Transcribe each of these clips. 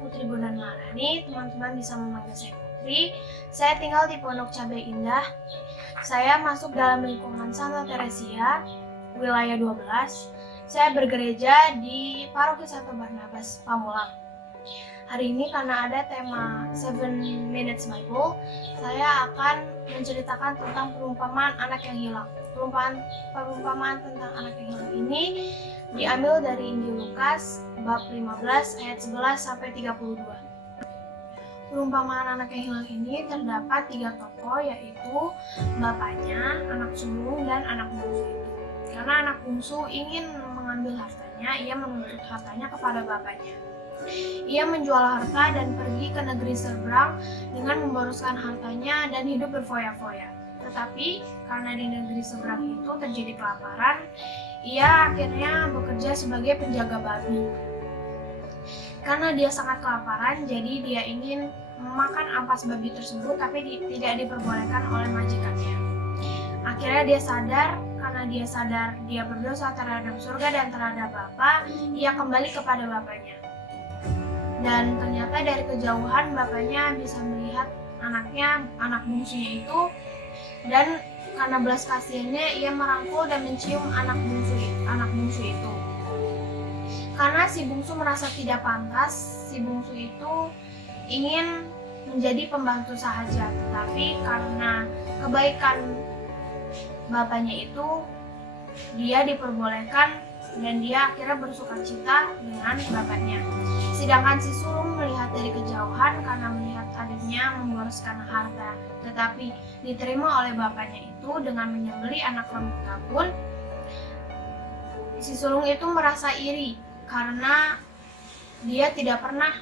Putri Bondan Maharani, teman-teman bisa memanggil saya Putri. Saya tinggal di Pondok Cabai Indah. Saya masuk dalam lingkungan Santa Teresia, wilayah 12. Saya bergereja di Paroki Santo Barnabas, Pamulang. Hari ini karena ada tema 7 Minutes Bible, saya akan menceritakan tentang perumpamaan anak yang hilang. Perumpamaan tentang anak yang hilang ini diambil dari Injil Lukas bab 15 ayat 11 sampai 32. Perumpamaan anak yang hilang ini terdapat 3 tokoh, yaitu bapaknya, anak sulung, dan anak bungsu itu. Karena anak bungsu ingin mengambil hartanya, ia menuntut hartanya kepada bapaknya. Ia menjual harta dan pergi ke negeri seberang dengan memboroskan hartanya dan hidup berfoya-foya. Tetapi karena di negeri seberang itu terjadi kelaparan, ia akhirnya bekerja sebagai penjaga babi. Karena dia sangat kelaparan, jadi dia ingin memakan ampas babi tersebut, tapi tidak diperbolehkan oleh majikannya. Akhirnya dia sadar, karena dia sadar dia berdosa terhadap surga dan terhadap Bapa, ia kembali kepada bapaknya. Dan ternyata dari kejauhan bapaknya bisa melihat anaknya, anak bungsunya itu, dan karena belas kasihannya ia merangkul dan mencium anak bungsu itu. Karena si bungsu merasa tidak pantas, si bungsu itu ingin menjadi pembantu sahaja, tetapi karena kebaikan bapaknya itu, dia diperbolehkan dan dia akhirnya bersukacita dengan bapaknya. Sedangkan si sulung melihat dari kejauhan karena melihat adiknya memboroskan harta, tetapi diterima oleh bapaknya itu dengan menyembelih anak lembu tabun. Si sulung itu merasa iri karena dia tidak pernah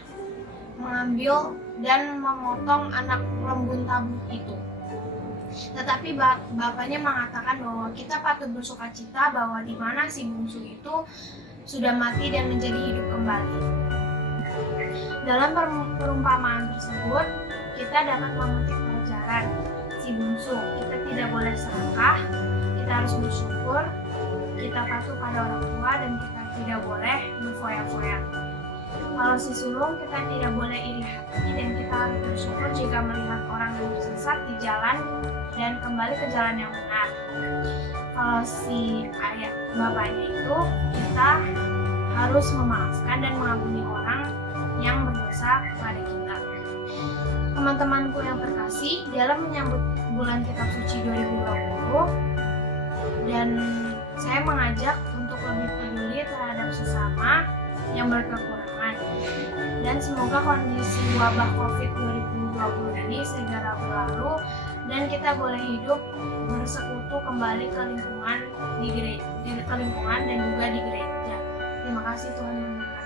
mengambil dan memotong anak lembu tabun itu. Tetapi bapaknya mengatakan bahwa kita patut bersukacita bahwa di mana si bungsu itu sudah mati dan menjadi hidup kembali. Dalam perumpamaan tersebut, kita dapat memetik pelajaran si bungsu. Kita tidak boleh serakah, kita harus bersyukur, kita patuh pada orang tua, dan kita tidak boleh berfoya-foya. Kalau si sulung, kita tidak boleh iri hati dan kita harus bersyukur jika melihat orang yang tersesat di jalan dan kembali ke jalan yang benar. Kalau si ayah bapaknya itu, kita harus memaafkan dan mengampuni orang yang berdosa kepada kita. Teman-temanku yang terkasih, dalam menyambut bulan Kitab Suci 2020, dan saya mengajak untuk lebih peduli terhadap sesama yang berkekurangan. Dan semoga kondisi wabah COVID 2020 ini segera berlalu dan kita boleh hidup bersekutu kembali ke lingkungan dan juga di gereja. Terima kasih, Tuhan memberkati.